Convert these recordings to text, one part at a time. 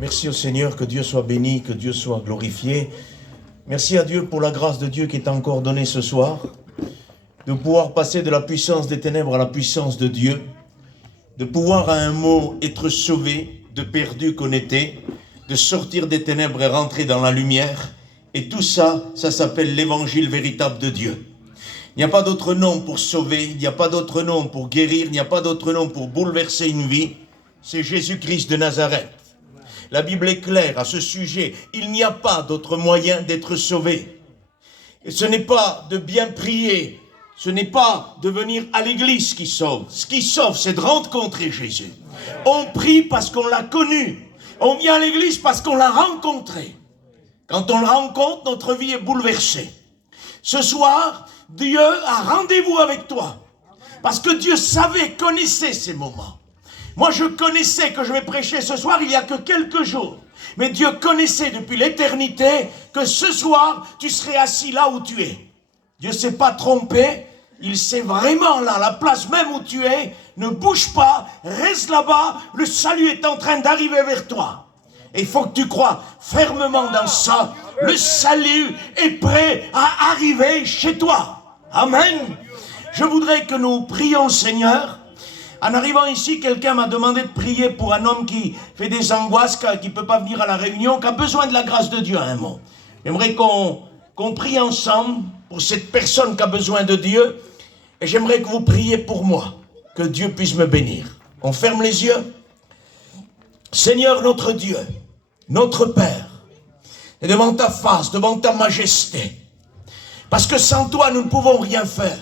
Merci au Seigneur, que Dieu soit béni, que Dieu soit glorifié. Merci à Dieu pour la grâce de Dieu qui est encore donnée ce soir, de pouvoir passer de la puissance des ténèbres à la puissance de Dieu, de pouvoir à un mot être sauvé, de perdu qu'on était, de sortir des ténèbres et rentrer dans la lumière. Et tout ça, ça s'appelle l'évangile véritable de Dieu. Il n'y a pas d'autre nom pour sauver, il n'y a pas d'autre nom pour guérir, il n'y a pas d'autre nom pour bouleverser une vie. C'est Jésus-Christ de Nazareth. La Bible est claire à ce sujet. Il n'y a pas d'autre moyen d'être sauvé. Et ce n'est pas de bien prier, ce n'est pas de venir à l'église qui sauve. Ce qui sauve, c'est de rencontrer Jésus. On prie parce qu'on l'a connu. On vient à l'église parce qu'on l'a rencontré. Quand on le rencontre, notre vie est bouleversée. Ce soir, Dieu a rendez-vous avec toi. Parce que Dieu savait, connaissait ces moments. Moi, je connaissais que je vais prêcher ce soir il y a que quelques jours. Mais Dieu connaissait depuis l'éternité que ce soir, tu serais assis là où tu es. Dieu ne s'est pas trompé. Il sait vraiment là, la place même où tu es. Ne bouge pas, reste là-bas. Le salut est en train d'arriver vers toi. Et il faut que tu crois fermement dans ça. Le salut est prêt à arriver chez toi. Amen. Je voudrais que nous prions le Seigneur. En arrivant ici, quelqu'un m'a demandé de prier pour un homme qui fait des angoisses, qui ne peut pas venir à la réunion, qui a besoin de la grâce de Dieu à un mot. J'aimerais qu'on prie ensemble pour cette personne qui a besoin de Dieu. Et j'aimerais que vous priez pour moi, que Dieu puisse me bénir. On ferme les yeux. Seigneur notre Dieu, notre Père, et devant ta face, devant ta majesté, parce que sans toi, nous ne pouvons rien faire.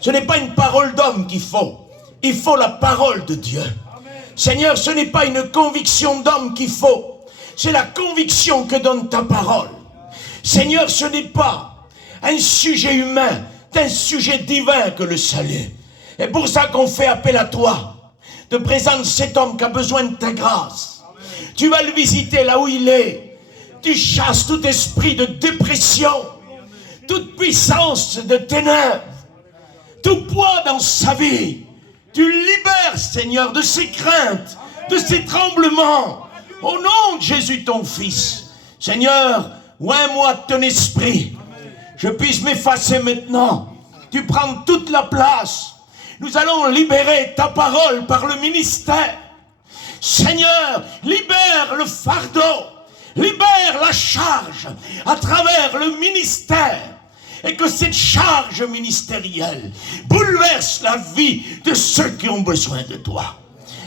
Ce n'est pas une parole d'homme qu'il faut. Il faut la parole de Dieu. Amen. Seigneur, ce n'est pas une conviction d'homme qu'il faut. C'est la conviction que donne ta parole. Seigneur, ce n'est pas un sujet humain, c'est un sujet divin que le salut. Et pour ça qu'on fait appel à toi. Te présente cet homme qui a besoin de ta grâce. Amen. Tu vas le visiter là où il est. Tu chasses tout esprit de dépression, toute puissance de ténèbres, tout poids dans sa vie. Tu libères, Seigneur, de ses craintes, de ses tremblements. Au nom de Jésus, ton Fils. Seigneur, oins-moi de ton esprit. Je puisse m'effacer maintenant. Tu prends toute la place. Nous allons libérer ta parole par le ministère. Seigneur, libère le fardeau. Libère la charge à travers le ministère. Et que cette charge ministérielle bouleverse la vie de ceux qui ont besoin de toi.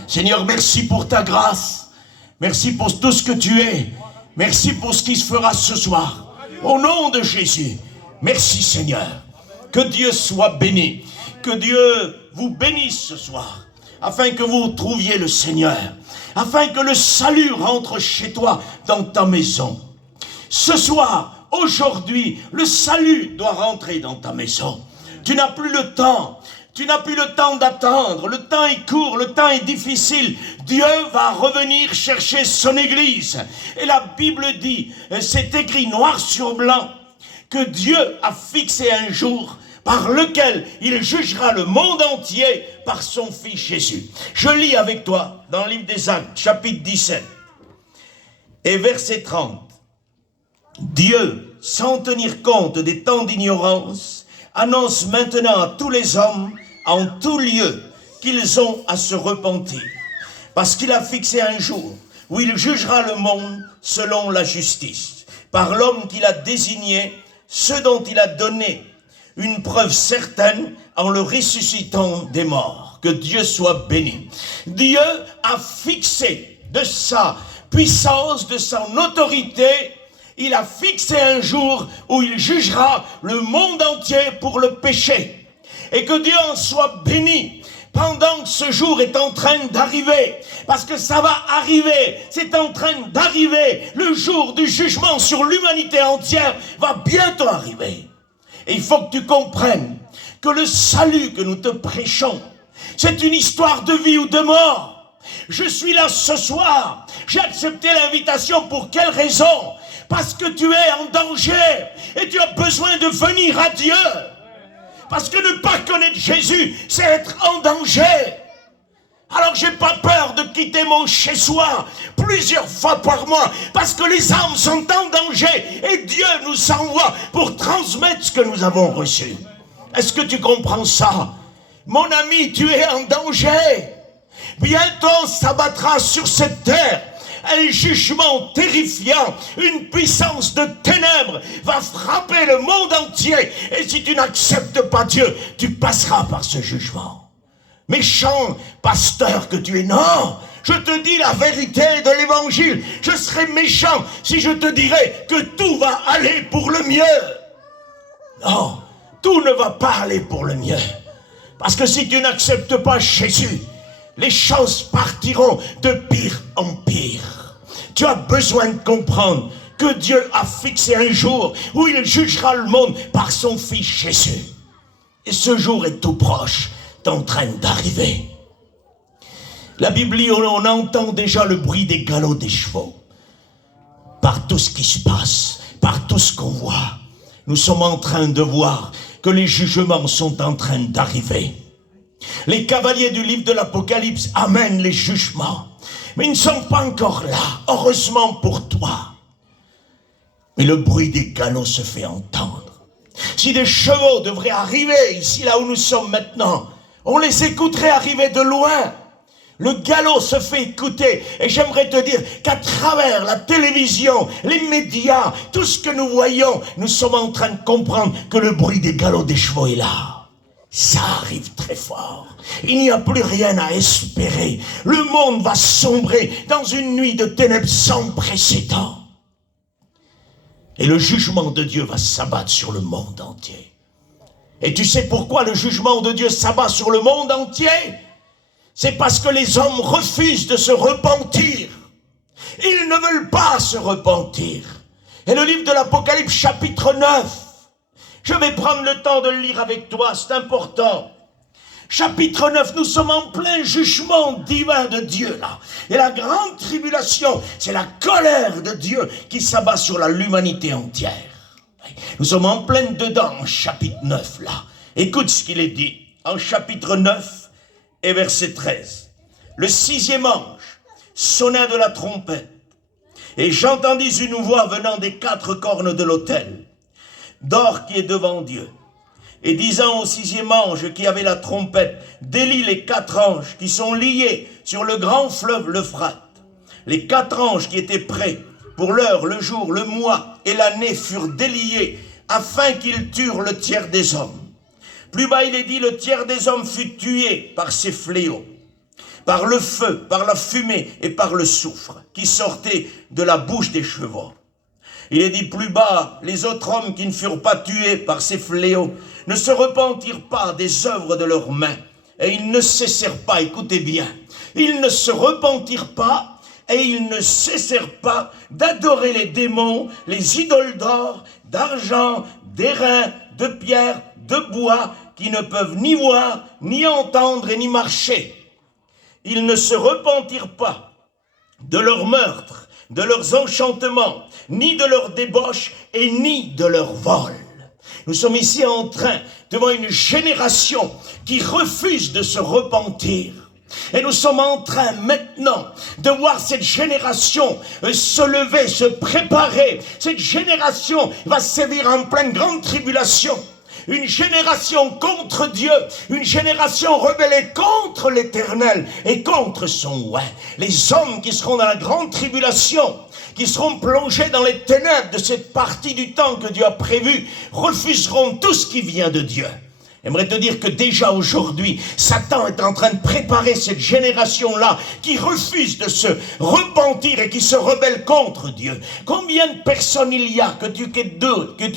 Seigneur, merci pour ta grâce. Merci pour tout ce que tu es. Merci pour ce qui se fera ce soir. Au nom de Jésus, merci Seigneur. Que Dieu soit béni. Que Dieu vous bénisse ce soir. Afin que vous trouviez le Seigneur. Afin que le salut rentre chez toi dans ta maison. Ce soir, aujourd'hui, le salut doit rentrer dans ta maison. Tu n'as plus le temps. Tu n'as plus le temps d'attendre. Le temps est court, le temps est difficile. Dieu va revenir chercher son église. Et la Bible dit, c'est écrit noir sur blanc, que Dieu a fixé un jour par lequel il jugera le monde entier par son Fils Jésus. Je lis avec toi dans le livre des Actes, chapitre 17 et verset 30. Dieu, sans tenir compte des temps d'ignorance, annonce maintenant à tous les hommes, en tout lieu, qu'ils ont à se repentir. Parce qu'il a fixé un jour où il jugera le monde selon la justice, par l'homme qu'il a désigné, ceux dont il a donné une preuve certaine en le ressuscitant des morts. Que Dieu soit béni. Dieu a fixé de sa puissance, de son autorité, il a fixé un jour où il jugera le monde entier pour le péché. Et que Dieu en soit béni pendant que ce jour est en train d'arriver. Parce que ça va arriver. C'est en train d'arriver. Le jour du jugement sur l'humanité entière va bientôt arriver. Et il faut que tu comprennes que le salut que nous te prêchons, c'est une histoire de vie ou de mort. Je suis là ce soir. J'ai accepté l'invitation pour quelle raison ? Parce que tu es en danger et tu as besoin de venir à Dieu. Parce que ne pas connaître Jésus, c'est être en danger. Alors j'ai pas peur de quitter mon chez-soi plusieurs fois par mois parce que les âmes sont en danger et Dieu nous envoie pour transmettre ce que nous avons reçu. Est-ce que tu comprends ça? Mon ami, tu es en danger. Bientôt s'abattra sur cette terre un jugement terrifiant, une puissance de ténèbres va frapper le monde entier. Et si tu n'acceptes pas Dieu, tu passeras par ce jugement. Méchant pasteur que tu es, non, je te dis la vérité de l'évangile. Je serais méchant si je te dirais que tout va aller pour le mieux. Non, tout ne va pas aller pour le mieux. Parce que si tu n'acceptes pas Jésus, les choses partiront de pire en pire. Tu as besoin de comprendre que Dieu a fixé un jour où il jugera le monde par son Fils Jésus. Et ce jour est tout proche, est en train d'arriver. La Bible dit, on entend déjà le bruit des galops des chevaux. Par tout ce qui se passe, par tout ce qu'on voit, nous sommes en train de voir que les jugements sont en train d'arriver. Les cavaliers du livre de l'Apocalypse amènent les jugements. Mais ils ne sont pas encore là, heureusement pour toi. Mais le bruit des galops se fait entendre. Si des chevaux devraient arriver ici, là où nous sommes maintenant, on les écouterait arriver de loin. Le galop se fait écouter. Et j'aimerais te dire qu'à travers la télévision, les médias, tout ce que nous voyons, nous sommes en train de comprendre que le bruit des galops des chevaux est là. Ça arrive très fort. Il n'y a plus rien à espérer. Le monde va sombrer dans une nuit de ténèbres sans précédent. Et le jugement de Dieu va s'abattre sur le monde entier. Et tu sais pourquoi le jugement de Dieu s'abat sur le monde entier? C'est parce que les hommes refusent de se repentir. Ils ne veulent pas se repentir. Et le livre de l'Apocalypse chapitre 9, je vais prendre le temps de le lire avec toi, c'est important. Chapitre 9, nous sommes en plein jugement divin de Dieu là. Et la grande tribulation, c'est la colère de Dieu qui s'abat sur l'humanité entière. Nous sommes en plein dedans, en chapitre 9 là. Écoute ce qu'il est dit, en chapitre 9 et verset 13. Le 6e ange sonna de la trompette, et j'entendis une voix venant des 4 cornes de l'autel d'or qui est devant Dieu, et disant au 6e ange qui avait la trompette, délie les 4 anges qui sont liés sur le grand fleuve l'Euphrate. Les 4 anges qui étaient prêts pour l'heure, le jour, le mois et l'année furent déliés afin qu'ils tuent le tiers des hommes. Plus bas il est dit, le tiers des hommes fut tué par ces fléaux, par le feu, par la fumée et par le soufre qui sortait de la bouche des chevaux. Il est dit plus bas, les autres hommes qui ne furent pas tués par ces fléaux ne se repentirent pas des œuvres de leurs mains. Et ils ne cessèrent pas, écoutez bien, ils ne se repentirent pas et ils ne cessèrent pas d'adorer les démons, les idoles d'or, d'argent, d'airain, de pierre, de bois, qui ne peuvent ni voir, ni entendre et ni marcher. Ils ne se repentirent pas de leurs meurtres, de leurs enchantements, ni de leurs débauches et ni de leurs vols. Nous sommes ici en train devant une génération qui refuse de se repentir. Et nous sommes en train maintenant de voir cette génération se lever, se préparer. Cette génération va sévir en pleine grande tribulation. Une génération contre Dieu, une génération rebellée contre l'Éternel et contre son oint. Les hommes qui seront dans la grande tribulation, qui seront plongés dans les ténèbres de cette partie du temps que Dieu a prévue, refuseront tout ce qui vient de Dieu. J'aimerais te dire que déjà aujourd'hui, Satan est en train de préparer cette génération-là qui refuse de se repentir et qui se rebelle contre Dieu. Combien de personnes il y a que tu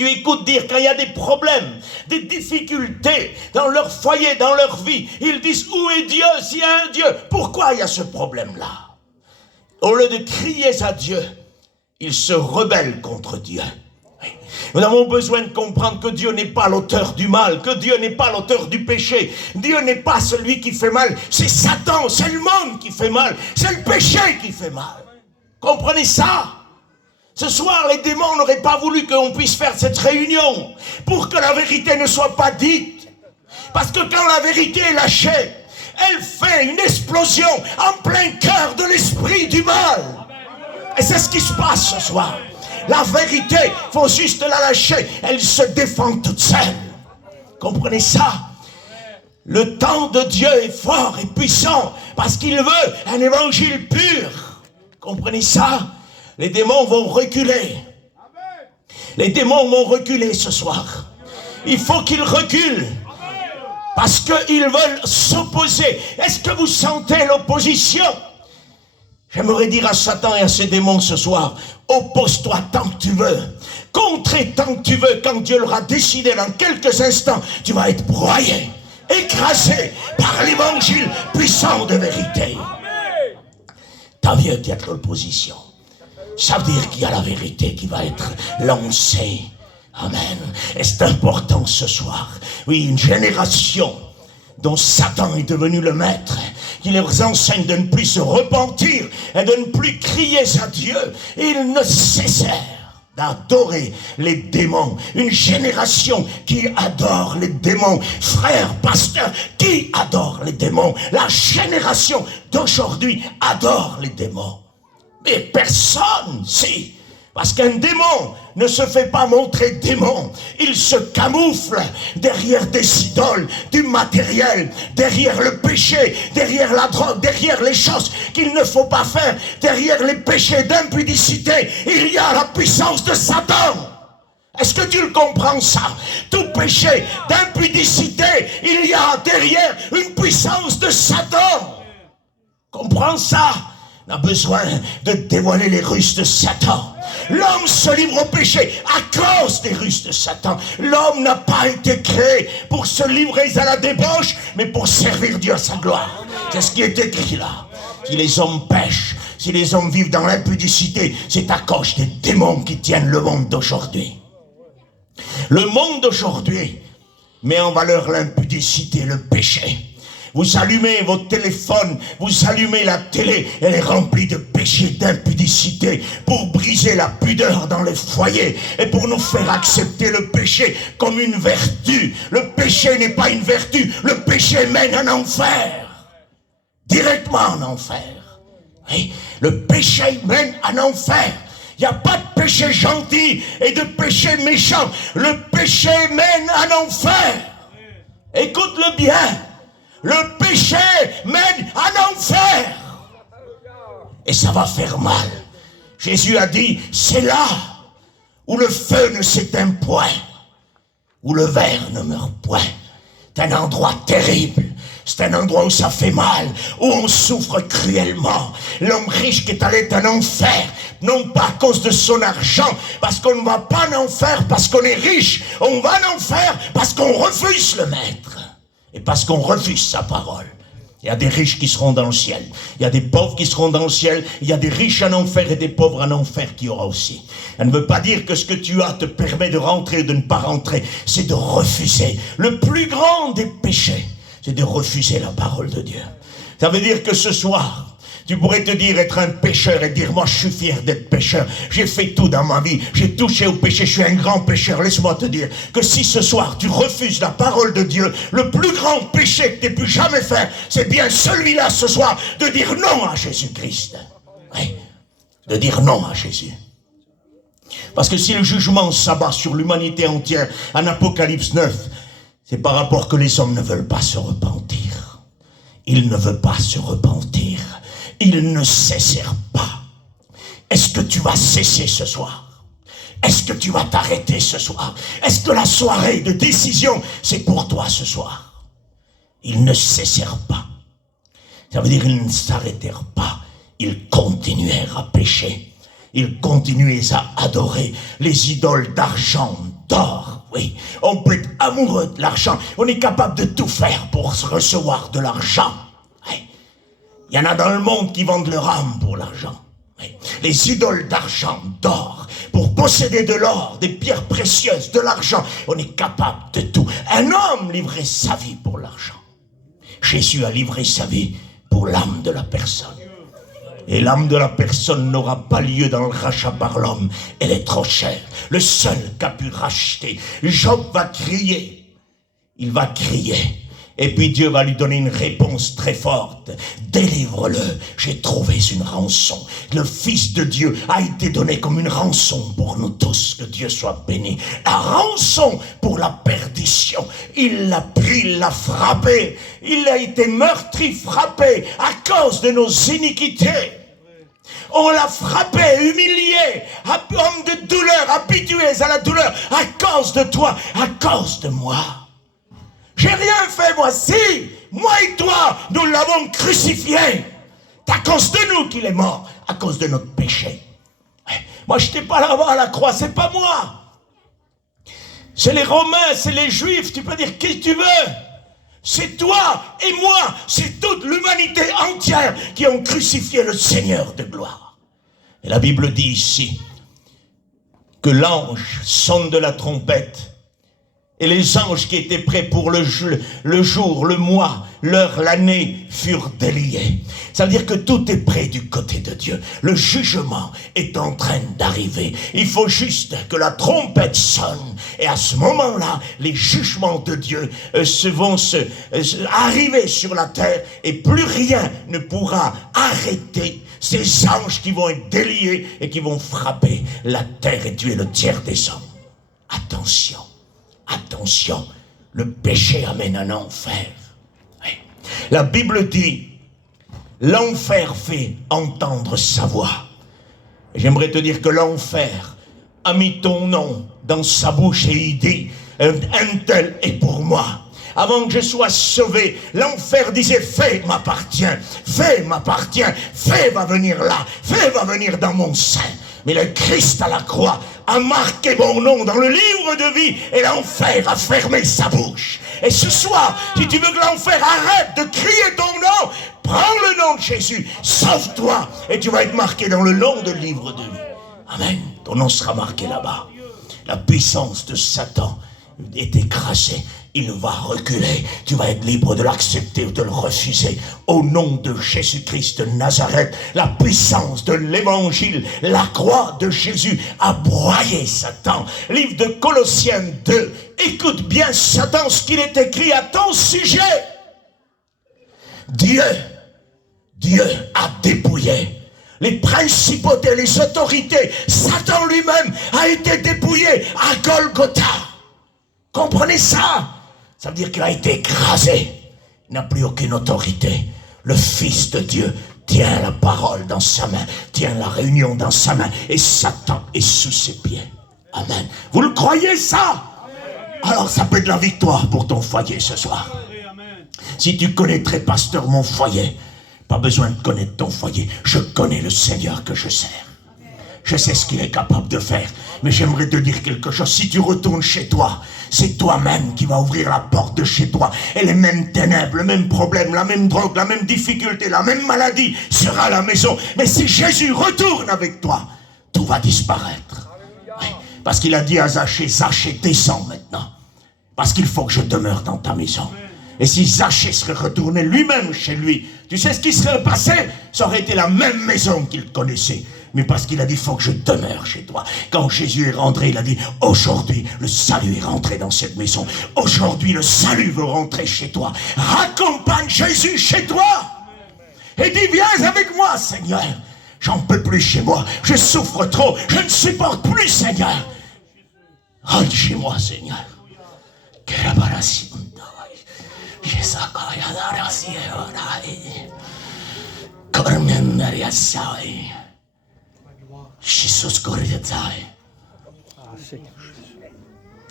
écoutes dire quand il y a des problèmes, des difficultés dans leur foyer, dans leur vie, ils disent où est Dieu s'il y a un Dieu? Pourquoi il y a ce problème-là? Au lieu de crier à Dieu, ils se rebellent contre Dieu. Nous avons besoin de comprendre que Dieu n'est pas l'auteur du mal, que Dieu n'est pas l'auteur du péché. Dieu n'est pas celui qui fait mal, c'est Satan, c'est le monde qui fait mal, c'est le péché qui fait mal. Comprenez ça? Ce soir, les démons n'auraient pas voulu qu'on puisse faire cette réunion pour que la vérité ne soit pas dite. Parce que quand la vérité est lâchée, elle fait une explosion en plein cœur de l'esprit du mal. Et c'est ce qui se passe ce soir. La vérité, il faut juste la lâcher. Elle se défend toute seule. Comprenez ça? Le temps de Dieu est fort et puissant parce qu'il veut un évangile pur. Comprenez ça? Les démons vont reculer. Les démons vont reculer ce soir. Il faut qu'ils reculent parce qu'ils veulent s'opposer. Est-ce que vous sentez l'opposition? J'aimerais dire à Satan et à ses démons ce soir, oppose-toi tant que tu veux, contrer tant que tu veux, quand Dieu l'aura décidé dans quelques instants, tu vas être broyé, écrasé par l'évangile puissant de vérité. T'as vu qu'il y a de l'opposition. Ça veut dire qu'il y a la vérité qui va être lancée. Amen. Et c'est important ce soir. Oui, une génération dont Satan est devenu le maître, qui leur enseigne de ne plus se repentir et de ne plus crier à Dieu. Ils ne cessèrent d'adorer les démons. Une génération qui adore les démons. Frères, pasteurs, qui adore les démons? La génération d'aujourd'hui adore les démons. Mais personne, si. Parce qu'un démon ne se fait pas montrer démon. Il se camoufle derrière des idoles, du matériel, derrière le péché, derrière la drogue, derrière les choses qu'il ne faut pas faire, derrière les péchés d'impudicité. Il y a la puissance de Satan. Est-ce que tu le comprends ça? Tout péché d'impudicité, il y a derrière une puissance de Satan. Comprends ça? On a besoin de dévoiler les ruses de Satan. L'homme se livre au péché à cause des ruses de Satan. L'homme n'a pas été créé pour se livrer à la débauche, mais pour servir Dieu à sa gloire. C'est ce qui est écrit là. Si les hommes pêchent, si les hommes vivent dans l'impudicité, c'est à cause des démons qui tiennent le monde d'aujourd'hui. Le monde d'aujourd'hui met en valeur l'impudicité, le péché. Vous allumez votre téléphone, vous allumez la télé, elle est remplie de péché, d'impudicité, pour briser la pudeur dans les foyers et pour nous faire accepter le péché comme une vertu. Le péché n'est pas une vertu, le péché mène en enfer. Directement en enfer. Oui, le péché mène en enfer. Il n'y a pas de péché gentil et de péché méchant. Le péché mène en enfer. Écoute-le bien. Le péché mène en enfer. Et ça va faire mal. Jésus a dit, c'est là où le feu ne s'éteint point, où le ver ne meurt point. C'est un endroit terrible. C'est un endroit où ça fait mal, où on souffre cruellement. L'homme riche qui est allé en enfer, non pas à cause de son argent, parce qu'on ne va pas en enfer parce qu'on est riche. On va en enfer parce qu'on refuse le maître. Et parce qu'on refuse sa parole. Il y a des riches qui seront dans le ciel. Il y a des pauvres qui seront dans le ciel. Il y a des riches en enfer et des pauvres en enfer qui y aura aussi. Ça ne veut pas dire que ce que tu as te permet de rentrer ou de ne pas rentrer. C'est de refuser. Le plus grand des péchés, c'est de refuser la parole de Dieu. Ça veut dire que ce soir, tu pourrais te dire être un pécheur et dire, moi je suis fier d'être pécheur. J'ai fait tout dans ma vie. J'ai touché au péché. Je suis un grand pécheur. Laisse-moi te dire que si ce soir tu refuses la parole de Dieu, le plus grand péché que tu aies pu jamais faire, c'est bien celui-là ce soir, de dire non à Jésus-Christ. Oui, de dire non à Jésus. Parce que si le jugement s'abat sur l'humanité entière, en Apocalypse 9, c'est par rapport que les hommes ne veulent pas se repentir. Ils ne veulent pas se repentir. Ils ne cessèrent pas. Est-ce que tu vas cesser ce soir? Est-ce que tu vas t'arrêter ce soir? Est-ce que la soirée de décision, c'est pour toi ce soir? Ils ne cessèrent pas. Ça veut dire qu'ils ne s'arrêtèrent pas. Ils continuèrent à pécher. Ils continuaient à adorer les idoles d'argent, d'or. Oui, on peut être amoureux de l'argent. On est capable de tout faire pour recevoir de l'argent. Il y en a dans le monde qui vendent leur âme pour l'argent. Les idoles d'argent, d'or, pour posséder de l'or, des pierres précieuses, de l'argent, on est capable de tout. Un homme livrait sa vie pour l'argent. Jésus a livré sa vie pour l'âme de la personne. Et l'âme de la personne n'aura pas lieu dans le rachat par l'homme. Elle est trop chère. Le seul qui a pu racheter. Job va crier. Il va crier. Et puis Dieu va lui donner une réponse très forte. Délivre-le, j'ai trouvé une rançon. Le Fils de Dieu a été donné comme une rançon pour nous tous. Que Dieu soit béni. La rançon pour la perdition. Il l'a pris, il l'a frappé. Il a été meurtri, frappé à cause de nos iniquités. On l'a frappé, humilié, homme de douleur, habitué à la douleur, à cause de toi, à cause de moi. J'ai rien fait, moi, si, moi et toi, nous l'avons crucifié. C'est à cause de nous qu'il est mort, à cause de notre péché. Moi, je n'étais pas là-bas à la croix, c'est pas moi. C'est les Romains, c'est les Juifs, tu peux dire qui tu veux. C'est toi et moi, c'est toute l'humanité entière qui ont crucifié le Seigneur de gloire. Et la Bible dit ici que l'ange sonne de la trompette. Et les anges qui étaient prêts pour le jour, le mois, l'heure, l'année furent déliés. Ça veut dire que tout est prêt du côté de Dieu. Le jugement est en train d'arriver. Il faut juste que la trompette sonne. Et à ce moment-là, les jugements de Dieu vont arriver sur la terre. Et plus rien ne pourra arrêter ces anges qui vont être déliés et qui vont frapper la terre et tuer le tiers des hommes. Attention. Attention, le péché amène un enfer. Oui. La Bible dit, l'enfer fait entendre sa voix. J'aimerais te dire que l'enfer a mis ton nom dans sa bouche et il dit, un tel est pour moi. Avant que je sois sauvé, l'enfer disait, fais m'appartient, fais va venir là, fais va venir dans mon sein. Mais le Christ à la croix a marqué mon nom dans le livre de vie et l'enfer a fermé sa bouche. Et ce soir, si tu veux que l'enfer arrête de crier ton nom, prends le nom de Jésus, sauve-toi et tu vas être marqué dans le nom de livre de vie. Amen. Ton nom sera marqué là-bas. La puissance de Satan est écrasée. Il va reculer. Tu vas être libre de l'accepter ou de le refuser. Au nom de Jésus-Christ de Nazareth, la puissance de l'évangile, la croix de Jésus a broyé Satan. Livre de Colossiens 2. Écoute bien, Satan, ce qu'il est écrit à ton sujet. Dieu a dépouillé les principautés, les autorités. Satan lui-même a été dépouillé à Golgotha. Comprenez ça? Ça veut dire qu'il a été écrasé. Il n'a plus aucune autorité. Le Fils de Dieu tient la parole dans sa main, tient la réunion dans sa main, et Satan est sous ses pieds. Amen. Vous le croyez ça? Alors ça peut être la victoire pour ton foyer ce soir. Si tu connaîtrais, pasteur, mon foyer, pas besoin de connaître ton foyer. Je connais le Seigneur que je sers. Je sais ce qu'il est capable de faire. Mais j'aimerais te dire quelque chose. Si tu retournes chez toi, c'est toi-même qui vas ouvrir la porte de chez toi. Et les mêmes ténèbres, le même problème, la même drogue, la même difficulté, la même maladie sera à la maison. Mais si Jésus retourne avec toi, tout va disparaître. Oui, parce qu'il a dit à Zachée, Zachée, descends maintenant. Parce qu'il faut que je demeure dans ta maison. Et si Zachée serait retourné lui-même chez lui, tu sais ce qui serait passé? Ça aurait été la même maison qu'il connaissait. Mais parce qu'il a dit, il faut que je demeure chez toi. Quand Jésus est rentré, il a dit, aujourd'hui, le salut est rentré dans cette maison. Aujourd'hui, le salut veut rentrer chez toi. Raccompagne Jésus chez toi. Et dis, viens avec moi, Seigneur. J'en peux plus chez moi. Je souffre trop. Je ne supporte plus, Seigneur. Rentre chez moi, Seigneur.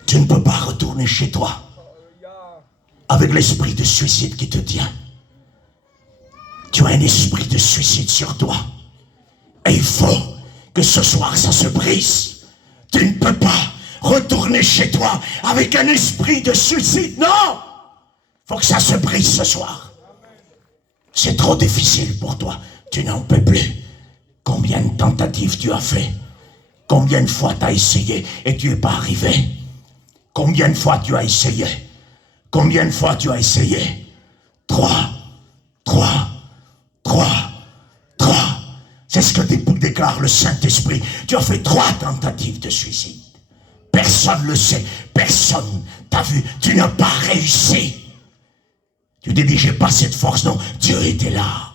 Tu ne peux pas retourner chez toi avec l'esprit de suicide qui te tient. Tu as un esprit de suicide sur toi. Et il faut que ce soir ça se brise. Tu ne peux pas retourner chez toi avec un esprit de suicide. Non! Il faut que ça se brise ce soir. C'est trop difficile pour toi. Tu n'en peux plus. Combien de tentatives tu as fait? Combien de fois tu as essayé et tu n'es pas arrivé? Combien de fois tu as essayé? Combien de fois tu as essayé? 3. C'est ce que déclare le Saint-Esprit. Tu as fait 3 tentatives de suicide. Personne ne le sait. Personne t'a vu. Tu n'as pas réussi. Tu te dis, j'ai pas cette force. Non, Dieu était là.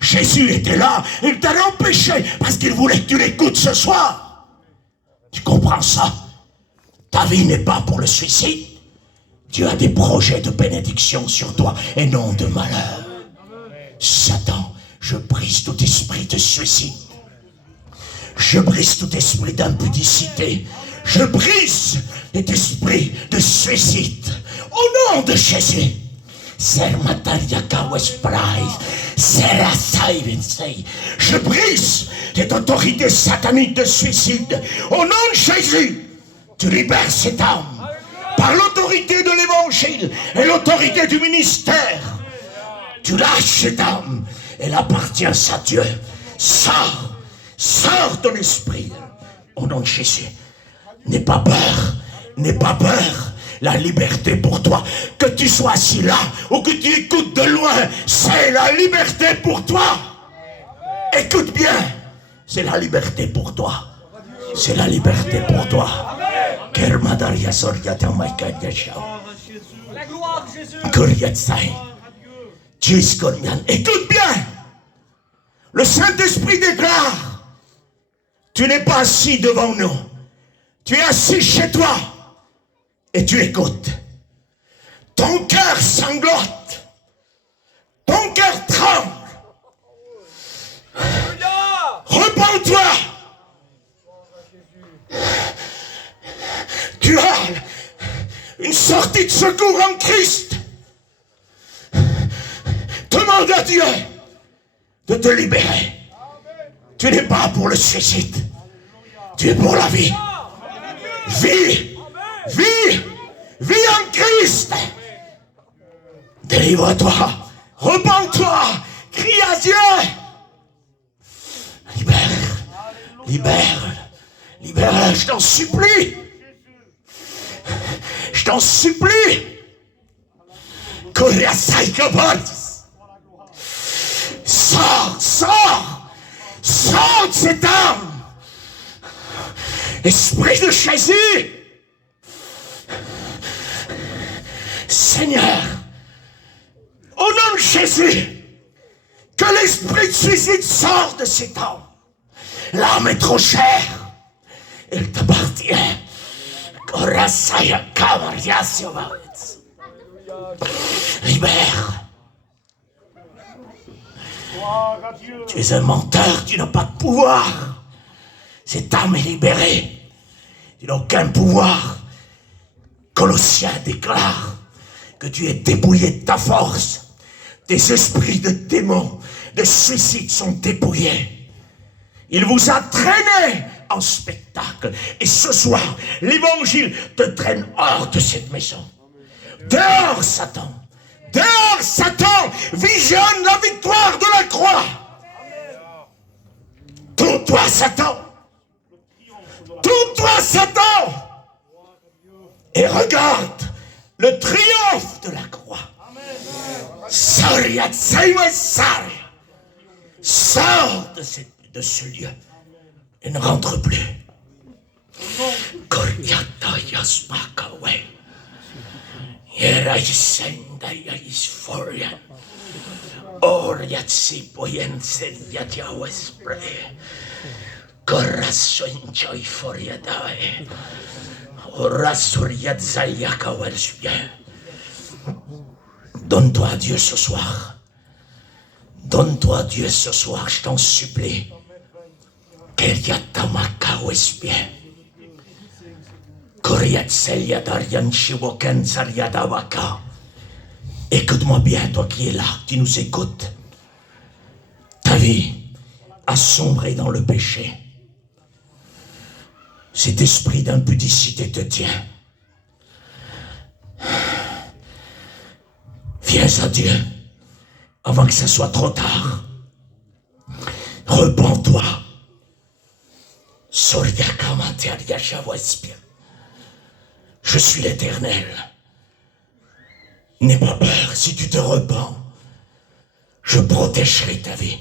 Jésus était là. Il t'a empêché parce qu'il voulait que tu l'écoutes ce soir. Tu comprends ça? Ta vie n'est pas pour le suicide. Dieu a des projets de bénédiction sur toi et non de malheur. Satan, je brise tout esprit de suicide. Je brise tout esprit d'impudicité. Je brise cet esprit de suicide. Au nom de Jésus. Je brise cette autorité satanique de suicide. Au nom de Jésus, tu libères cette âme. Par l'autorité de l'évangile et l'autorité du ministère. Tu lâches cette âme. Elle appartient à Dieu. Sors ton esprit. Au nom de Jésus. N'aie pas peur. N'aie pas peur. La liberté pour toi, que tu sois assis là ou que tu écoutes de loin, c'est la liberté pour toi. Écoute bien, c'est la liberté pour toi. C'est la liberté pour toi. La gloire, Jésus. Écoute bien, le Saint-Esprit déclare, tu n'es pas assis devant nous, tu es assis chez toi. Et tu écoutes. Ton cœur sanglote. Ton cœur tremble. Repends-toi. Tu as une sortie de secours en Christ. Demande à Dieu de te libérer. Tu n'es pas pour le suicide. Tu es pour la vie. Vie. Vis en Christ. Délivre-toi. Repends-toi. Crie à Dieu. Libère, je t'en supplie. Je t'en supplie. Sors de cette âme. Esprit de Jésus. Seigneur, au nom de Jésus, que l'esprit de suicide sorte de cet homme. L'âme est trop chère. Elle t'appartient. Libère. Tu es un menteur, tu n'as pas de pouvoir. Cette âme est libérée. Tu n'as aucun pouvoir. Colossiens déclare que tu es dépouillé de ta force. Tes esprits de démons, de suicide sont dépouillés. Il vous a traîné en spectacle. Et ce soir, l'évangile te traîne hors de cette maison. Dehors, Satan. Dehors, Satan. Visionne la victoire de la croix. Tourne-toi, Satan. Tourne-toi, Satan. Et regarde le triomphe de la croix. Sors de ce lieu et ne rentre plus. Donne-toi à Dieu ce soir. Donne-toi à Dieu ce soir, je t'en supplie. Écoute-moi bien, toi qui es là, qui nous écoutes. Ta vie a sombré dans le péché. Cet esprit d'impudicité te tient. Viens à Dieu avant que ce soit trop tard. Repends-toi. Je suis l'Éternel. N'aie pas peur, si tu te repens, je protégerai ta vie.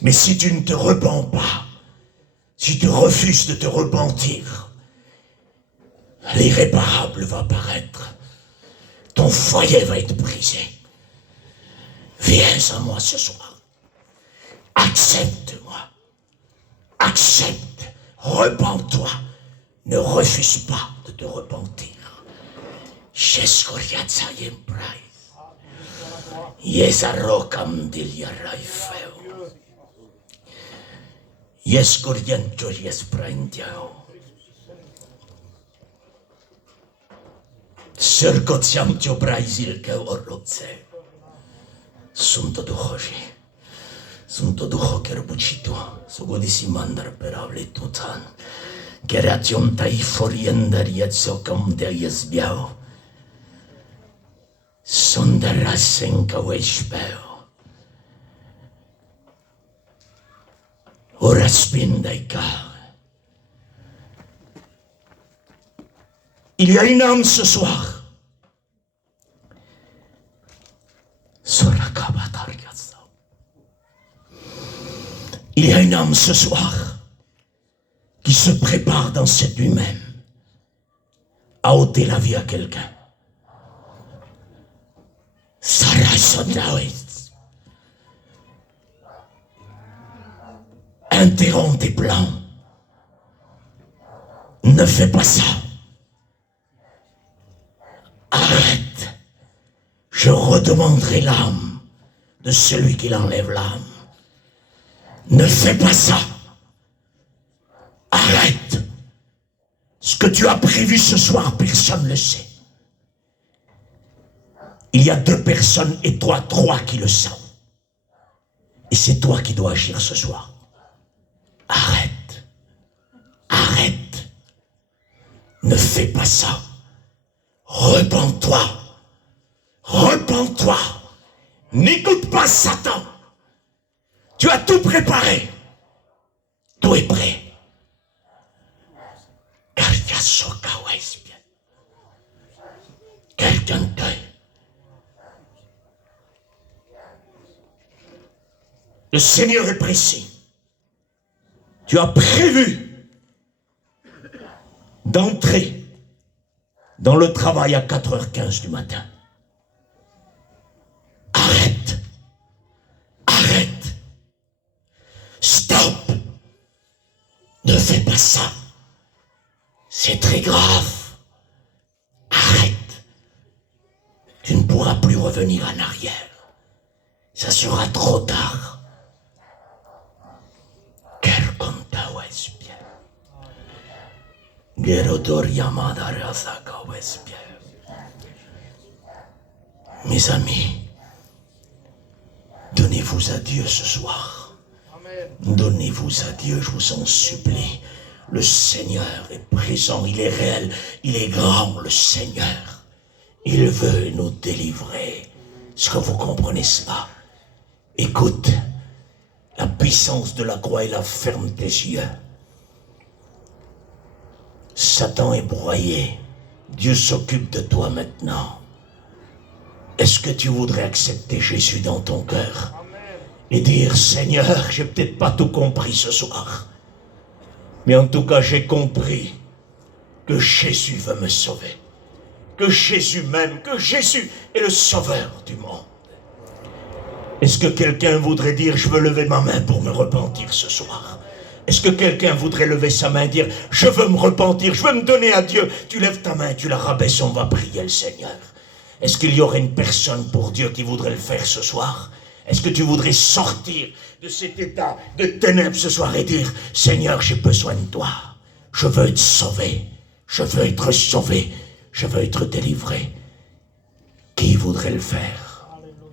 Mais si tu ne te repens pas, si tu refuses de te repentir, l'irréparable va paraître. Ton foyer va être brisé. Viens à moi ce soir. Accepte-moi. Accepte. Repens-toi. Ne refuse pas de te repentir. Sörgociam cię Brazilkę orloce. Sunt duchoži. Sunt ducho kerbucito. Sugodisi mandar peravle tutan. Keration tai foriender jetso kam de jesbiao. Sondera senka wespeo. Ora spindaika. Il y a une âme ce soir. Il y a une âme ce soir qui se prépare dans cette nuit même à ôter la vie à quelqu'un. Interromps tes plans. Ne fais pas ça. Arrête. Je redemanderai l'âme de celui qui l'enlève l'âme. Ne fais pas ça. Arrête. Ce que tu as prévu ce soir, personne ne le sait. Il y a 2 personnes et toi 3 qui le savent. Et c'est toi qui dois agir ce soir. Arrête. Arrête. Ne fais pas ça. Repens-toi. Repens-toi. N'écoute pas Satan. Tu as tout préparé. Tout est prêt. Quelqu'un t'aille. Le Seigneur est précis. Tu as prévu d'entrer dans le travail à 4h15 du matin. Arrête. Arrête. Stop. Ne fais pas ça. C'est très grave. Arrête. Tu ne pourras plus revenir en arrière. Ça sera trop tard. Mes amis, donnez-vous à Dieu ce soir. Donnez-vous à Dieu, je vous en supplie. Le Seigneur est présent, il est réel, il est grand, le Seigneur. Il veut nous délivrer. Est-ce que vous comprenez cela? Écoute, la puissance de la croix et la ferme tes yeux. Satan est broyé. Dieu s'occupe de toi maintenant. Est-ce que tu voudrais accepter Jésus dans ton cœur et dire, Seigneur, j'ai peut-être pas tout compris ce soir, mais en tout cas j'ai compris que Jésus veut me sauver, que Jésus m'aime, que Jésus est le sauveur du monde. Est-ce que quelqu'un voudrait dire, je veux lever ma main pour me repentir ce soir? Est-ce que quelqu'un voudrait lever sa main et dire, je veux me repentir, je veux me donner à Dieu? Tu lèves ta main, tu la rabaisses, on va prier le Seigneur. Est-ce qu'il y aurait une personne pour Dieu qui voudrait le faire ce soir? Est-ce que tu voudrais sortir de cet état de ténèbres ce soir et dire, Seigneur, j'ai besoin de toi. Je veux être sauvé. Je veux être sauvé. Je veux être délivré. Qui voudrait le faire?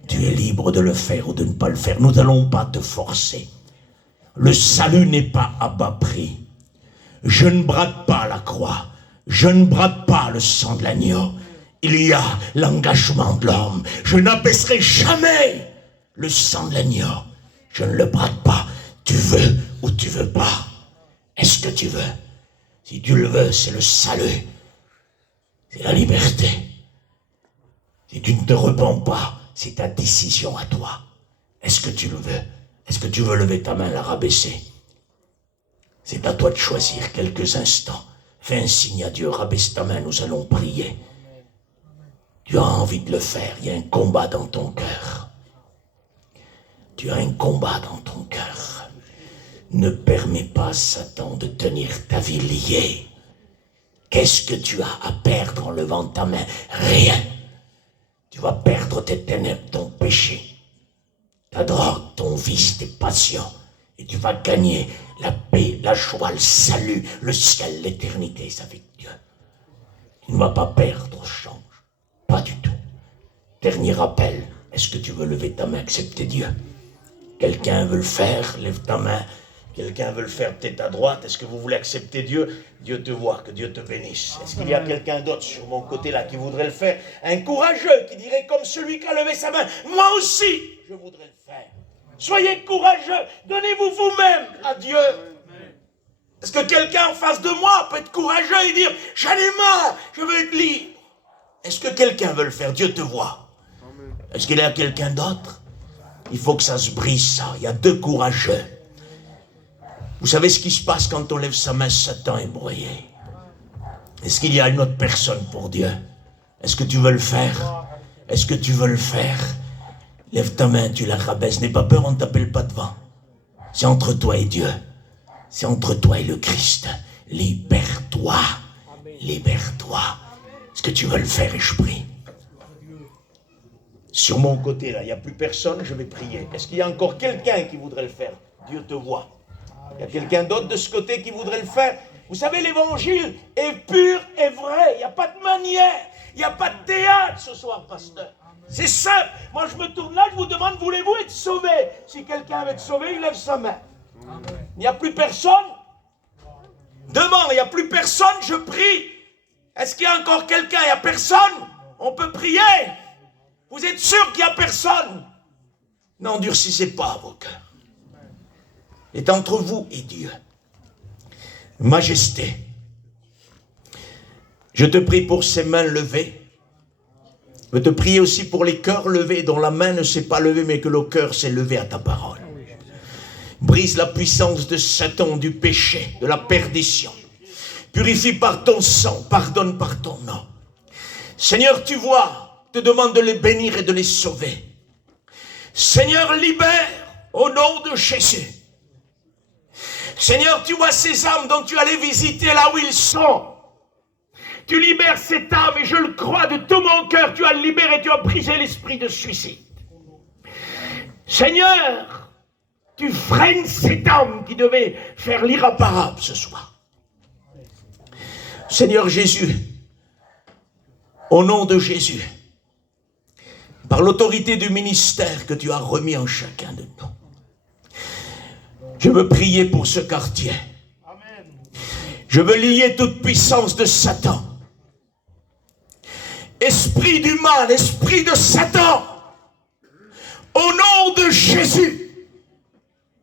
Tu es libre de le faire ou de ne pas le faire. Nous n'allons pas te forcer. Le salut n'est pas à bas prix. Je ne brade pas la croix. Je ne brade pas le sang de l'agneau. Il y a l'engagement de l'homme. Je n'abaisserai jamais le sang de l'agneau. Je ne le brade pas. Tu veux ou tu veux pas. Est-ce que tu veux? Si tu le veux, c'est le salut. C'est la liberté. Si tu ne te repens pas, c'est ta décision à toi. Est-ce que tu le veux? Est-ce que tu veux lever ta main, la rabaisser? C'est à toi de choisir quelques instants. Fais un signe à Dieu, rabaisse ta main, nous allons prier. Tu as envie de le faire, il y a un combat dans ton cœur. Tu as un combat dans ton cœur. Ne permets pas, Satan, de tenir ta vie liée. Qu'est-ce que tu as à perdre en levant ta main? Rien. Tu vas perdre tes ténèbres, ton péché, ta drogue, ton vice, tes passions. Et tu vas gagner la paix, la joie, le salut, le ciel, l'éternité, c'est avec Dieu. Tu ne vas pas perdre, change. Pas du tout. Dernier rappel, est-ce que tu veux lever ta main, accepter Dieu? Quelqu'un veut le faire, lève ta main. Quelqu'un veut le faire peut-être à droite. Est-ce que vous voulez accepter Dieu? Dieu te voit, que Dieu te bénisse. Est-ce qu'il y a quelqu'un d'autre sur mon côté là qui voudrait le faire? Un courageux qui dirait comme celui qui a levé sa main, moi aussi, je voudrais le faire. Soyez courageux, donnez-vous vous-même à Dieu. Est-ce que quelqu'un en face de moi peut être courageux et dire, j'en ai marre, je veux être libre? Est-ce que quelqu'un veut le faire? Dieu te voit. Est-ce qu'il y a quelqu'un d'autre? Il faut que ça se brise, ça. Il y a deux courageux. Vous savez ce qui se passe quand on lève sa main, Satan est broyé. Est-ce qu'il y a une autre personne pour Dieu? Est-ce que tu veux le faire? Est-ce que tu veux le faire? Lève ta main, tu la rabaisses. N'aie pas peur, on ne t'appelle pas devant. C'est entre toi et Dieu. C'est entre toi et le Christ. Libère-toi. Libère-toi. Est-ce que tu veux le faire? Et je prie. Sur mon côté, là, il n'y a plus personne, je vais prier. Est-ce qu'il y a encore quelqu'un qui voudrait le faire? Dieu te voit. Il y a quelqu'un d'autre de ce côté qui voudrait le faire? Vous savez, l'évangile est pur et vrai. Il n'y a pas de manière. Il n'y a pas de théâtre ce soir, pasteur. C'est simple. Moi, je me tourne là, je vous demande, voulez-vous être sauvé? Si quelqu'un veut être sauvé, il lève sa main. Il n'y a plus personne? Demande, il n'y a plus personne, je prie. Est-ce qu'il y a encore quelqu'un? Il n'y a personne? On peut prier. Vous êtes sûr qu'il n'y a personne? N'endurcissez pas vos cœurs. C'est entre vous et Dieu. Majesté, je te prie pour ces mains levées. Je veux te prier aussi pour les cœurs levés, dont la main ne s'est pas levée, mais que le cœur s'est levé à ta parole. Brise la puissance de Satan, du péché, de la perdition. Purifie par ton sang, pardonne par ton nom. Seigneur, tu vois, te demande de les bénir et de les sauver. Seigneur, libère au nom de Jésus. Seigneur, tu vois ces âmes dont tu allais visiter là où ils sont. Tu libères cette âme et je le crois de tout mon cœur. Tu as libéré, tu as brisé l'esprit de suicide. Seigneur, tu freines cette âme qui devait faire l'irréparable ce soir. Seigneur Jésus, au nom de Jésus, par l'autorité du ministère que tu as remis en chacun de nous, je veux prier pour ce quartier. Je veux lier toute puissance de Satan. Esprit du mal, esprit de Satan, au nom de Jésus,